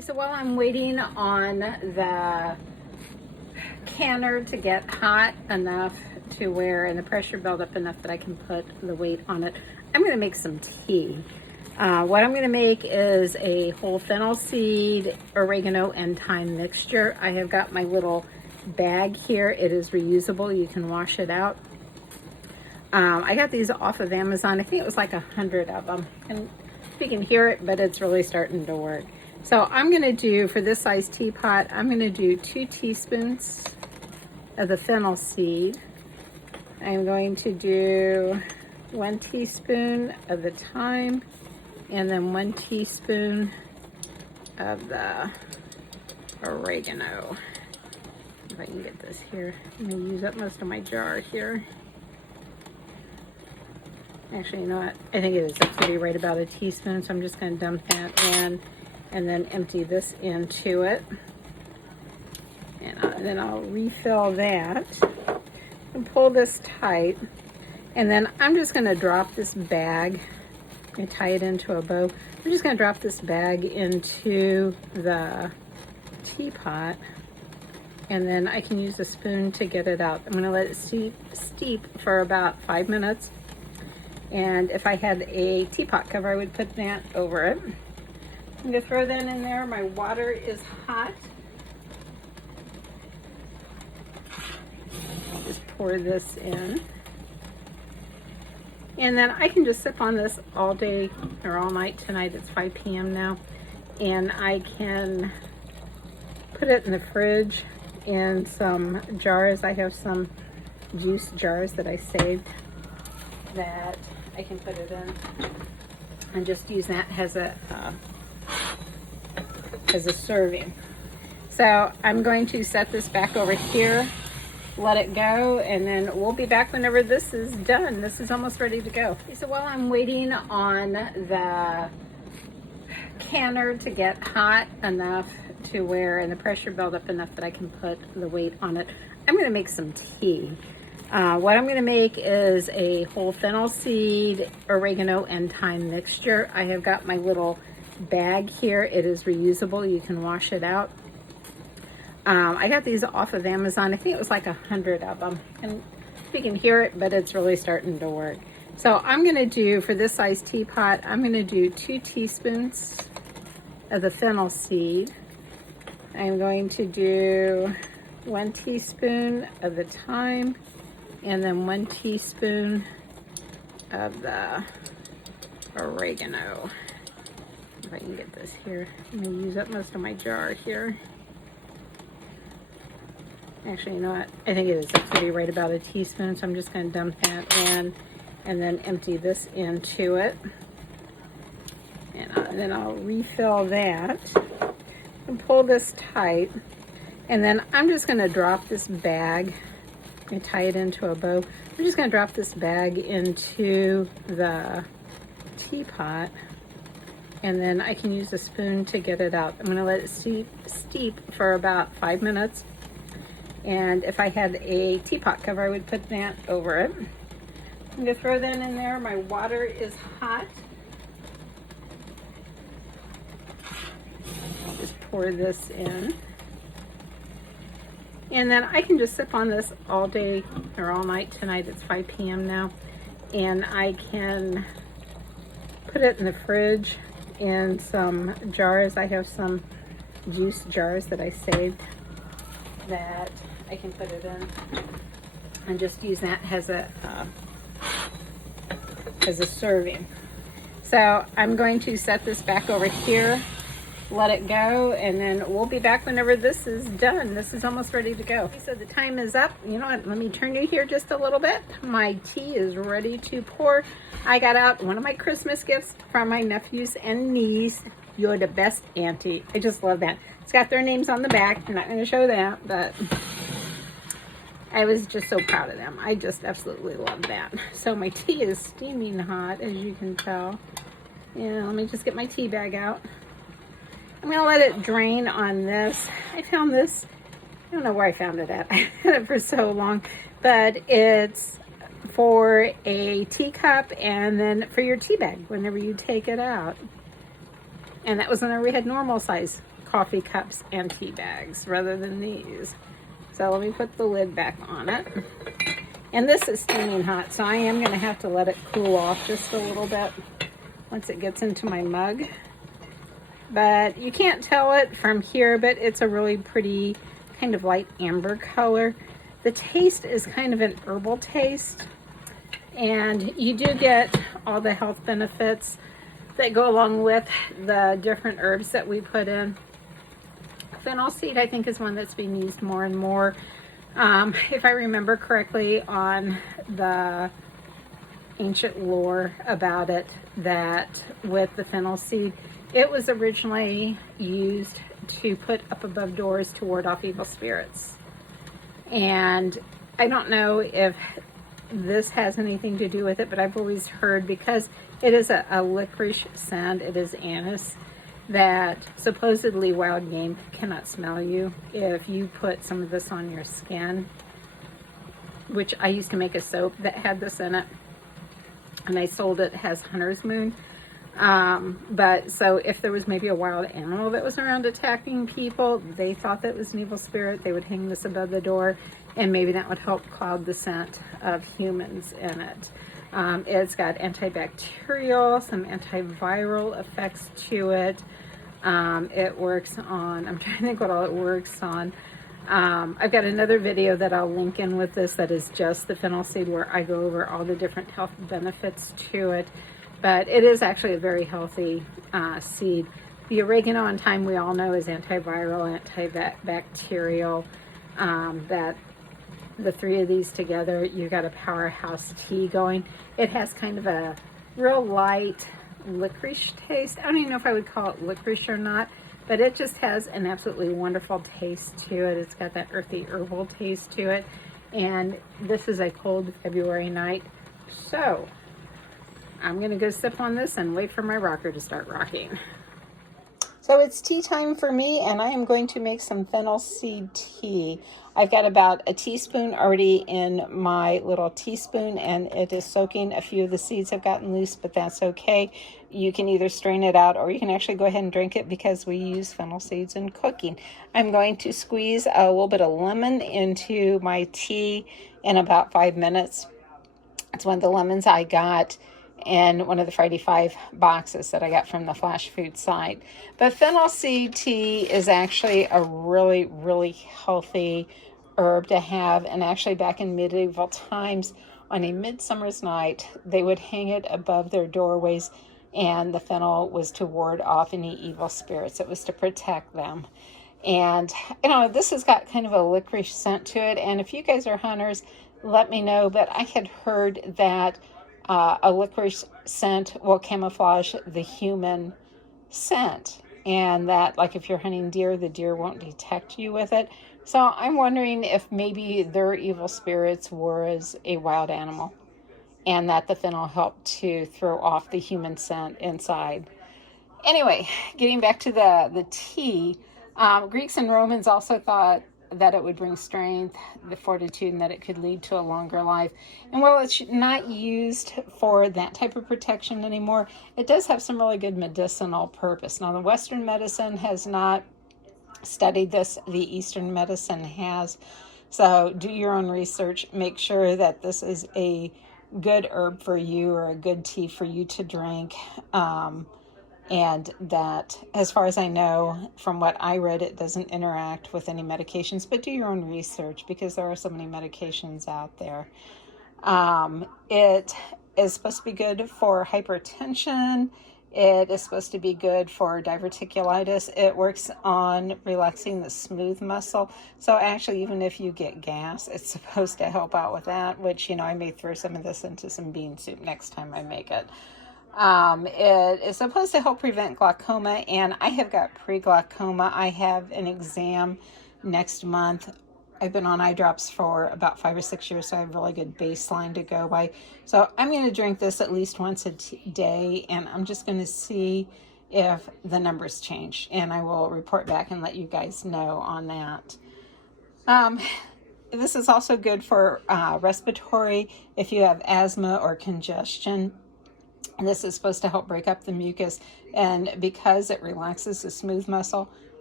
So while I'm waiting on the canner to get hot enough to where, and the pressure build up enough that I can put the weight on it, I'm going to make some tea. What I'm going to make is a whole fennel seed, oregano and thyme mixture. I have got my little bag here. It is reusable. You can wash it out. I got these off of Amazon. I think it was like 100 of them. And you can hear it, but it's really starting to work. So I'm going to do, for this size teapot, I'm going to do 2 teaspoons of the fennel seed. I'm going to do 1 teaspoon of the thyme, and then 1 teaspoon of the oregano. If I can get this here. I'm going to use up most of my jar here. Actually, you know what? I think it is up to be right about a teaspoon, so I'm just going to dump that in and then empty this into it. And then I'll refill that and pull this tight. And then I'm just going to drop this bag and tie it into a bow. I'm just going to drop this bag into the teapot, and then I can use a spoon to get it out. I'm going to let it steep for about 5 minutes. And if I had a teapot cover, I would put that over it. I'm going to throw that in there. My water is hot. I'll just pour this in. And then I can just sip on this all day or all night. Tonight it's 5 p.m. now. And I can put it in the fridge in some jars. I have some juice jars that I saved that I can put it in and just use that as a serving. So I'm going to set this back over here, let it go, and then we'll be back whenever this is done. This is almost ready to go. So while I'm waiting on the canner to get hot enough to where, and the pressure build up enough that I can put the weight on it, I'm going to make some tea. What I'm going to make is a whole fennel seed, oregano and thyme mixture. I have got my little bag here. It is reusable. You can wash it out. I got these off of Amazon. I think it was like 100 of them. And you can hear it, but it's really starting to work. So I'm going to do, for this size teapot, I'm going to do 2 teaspoons of the fennel seed. I'm going to do 1 teaspoon of the thyme, and then 1 teaspoon of the oregano. If I can get this here. I'm going to use up most of my jar here. Actually, you know what? I think it is up to be right about a teaspoon, so I'm just going to dump that in and then empty this into it. And then I'll refill that and pull this tight. And then I'm just going to drop this bag and tie it into a bow. I'm just going to drop this bag into the teapot, and then I can use a spoon to get it out. I'm going to let it steep for about 5 minutes. And if I had a teapot cover, I would put that over it. I'm going to throw that in there. My water is hot. I'll just pour this in. And then I can just sip on this all day or all night. Tonight it's 5 p.m. now. And I can put it in the fridge in some jars. I have some juice jars that I saved that I can put it in and just use that as a serving. So I'm going to set this back over here, let it go, and then we'll be back whenever this is done. This is almost ready to go. So the time is up. You know what? Let me turn you here just a little bit. My tea is ready to pour. I got out one of my Christmas gifts from my nephews and niece. You're the best auntie. I just love that. It's got their names on the back. I'm not going to show that, but I was just so proud of them. I just absolutely love that. So my tea is steaming hot, as you can tell. Yeah, let me just get my tea bag out. I'm going to let it drain on this. I found this, I don't know where I found it at. I had it for so long, but it's for a teacup and then for your tea bag whenever you take it out. And that was whenever we had normal size coffee cups and tea bags rather than these. So let me put the lid back on it. And this is steaming hot, so I am going to have to let it cool off just a little bit once it gets into my mug. But you can't tell it from here, but it's a really pretty kind of light amber color. The taste is kind of an herbal taste, and you do get all the health benefits that go along with the different herbs that we put in. Fennel seed, I think, is one that's being used more and more. If I remember correctly on the ancient lore about it, that with the fennel seed, it was originally used to put up above doors to ward off evil spirits. And I don't know if this has anything to do with it, but I've always heard, because it is a licorice scent, it is anise, that supposedly wild game cannot smell you if you put some of this on your skin, which I used to make a soap that had this in it, and I sold it as Hunter's Moon. But so if there was maybe a wild animal that was around attacking people, they thought that was an evil spirit, they would hang this above the door, and maybe that would help cloud the scent of humans in it. It's got antibacterial, some antiviral effects to it. It works on, I'm trying to think what all it works on. I've got another video that I'll link in with this that is just the fennel seed, where I go over all the different health benefits to it. But it is actually a very healthy seed. The oregano and thyme, we all know, is antiviral, antibacterial. That the three of these together, you got a powerhouse tea going. It has kind of a real light licorice taste. I don't even know if I would call it licorice or not, but it just has an absolutely wonderful taste to it. It's got that earthy herbal taste to it. And this is a cold February night, so I'm going to go sip on this and wait for my rocker to start rocking. So it's tea time for me, and I am going to make some fennel seed tea. I've got about a teaspoon already in my little teaspoon, and it is soaking. A few of the seeds have gotten loose, but that's okay. You can either strain it out, or you can actually go ahead and drink it, because we use fennel seeds in cooking. I'm going to squeeze a little bit of lemon into my tea in about 5 minutes. It's one of the lemons I got in one of the Friday 5 boxes that I got from the Flash Food site. But fennel seed tea is actually a really, really healthy herb to have. And actually, back in medieval times, on a midsummer's night, they would hang it above their doorways, and the fennel was to ward off any evil spirits. It was to protect them. And, you know, this has got kind of a licorice scent to it. And if you guys are hunters, let me know. But I had heard that a licorice scent will camouflage the human scent, and that, like, if you're hunting deer, the deer won't detect you with it. So I'm wondering if maybe their evil spirits were as a wild animal, and that the fennel helped to throw off the human scent inside. Anyway, getting back to the tea, Greeks and Romans also thought that it would bring strength, the fortitude, and that it could lead to a longer life. And while it's not used for that type of protection anymore, it does have some really good medicinal purpose. Now, the Western medicine has not studied this. The Eastern medicine has. So do your own research. Make sure that this is a good herb for you, or a good tea for you to drink. And that, as far as I know, from what I read, it doesn't interact with any medications. But do your own research, because there are so many medications out there. It is supposed to be good for hypertension. It is supposed to be good for diverticulitis. It works on relaxing the smooth muscle. So actually, even if you get gas, it's supposed to help out with that, which, you know, I may throw some of this into some bean soup next time I make it. It is supposed to help prevent glaucoma, and I have got pre-glaucoma. I have an exam next month. I've been on eye drops for about 5 or 6 years, so I have a really good baseline to go by. So I'm going to drink this at least once a day, and I'm just going to see if the numbers change, and I will report back and let you guys know on that. This is also good for respiratory, if you have asthma or congestion. This is supposed to help break up the mucus, and because it relaxes the smooth muscle,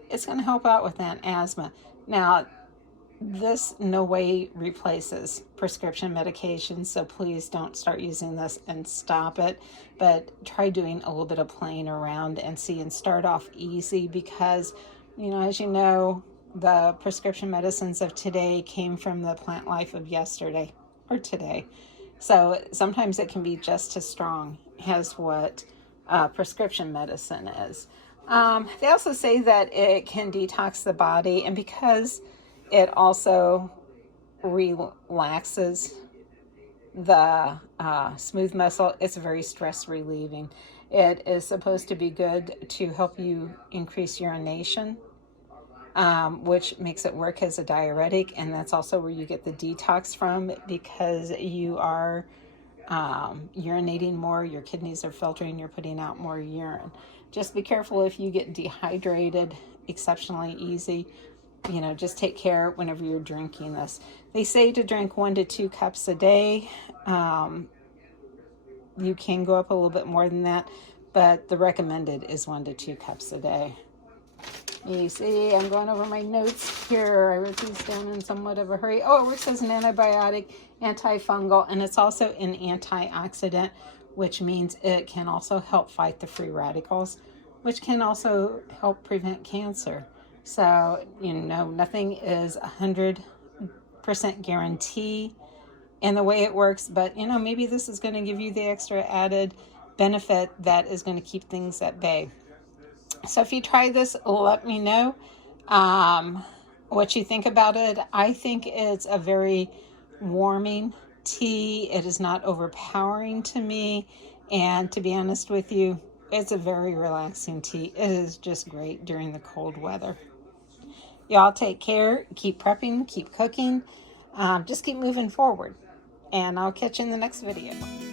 it's going to help out with that asthma. Now, this no way replaces prescription medications, so please don't start using this and stop it, but try doing a little bit of playing around and see, and start off easy, because, as you know, the prescription medicines of today came from the plant life of yesterday or today. So sometimes it can be just as strong as what prescription medicine is. They also say that it can detox the body, and because it also relaxes the smooth muscle, it's very stress relieving. It is supposed to be good to help you increase urination, which makes it work as a diuretic, and that's also where you get the detox from, because you are urinating more, your kidneys are filtering, you're putting out more urine. Just be careful if you get dehydrated exceptionally easy. Just take care whenever you're drinking this. They say to drink 1 to 2 cups a day. You can go up a little bit more than that, but the recommended is 1 to 2 cups a day. You see, I'm going over my notes here. I wrote these down in somewhat of a hurry. Oh, it works as an antibiotic, antifungal, and it's also an antioxidant, which means it can also help fight the free radicals, which can also help prevent cancer. So, nothing is 100% guarantee in the way it works, but, maybe this is going to give you the extra added benefit that is going to keep things at bay. So if you try this, let me know what you think about it. I think it's a very warming tea. It is not overpowering to me. And to be honest with you, it's a very relaxing tea. It is just great during the cold weather. Y'all take care. Keep prepping. Keep cooking. Just keep moving forward. And I'll catch you in the next video.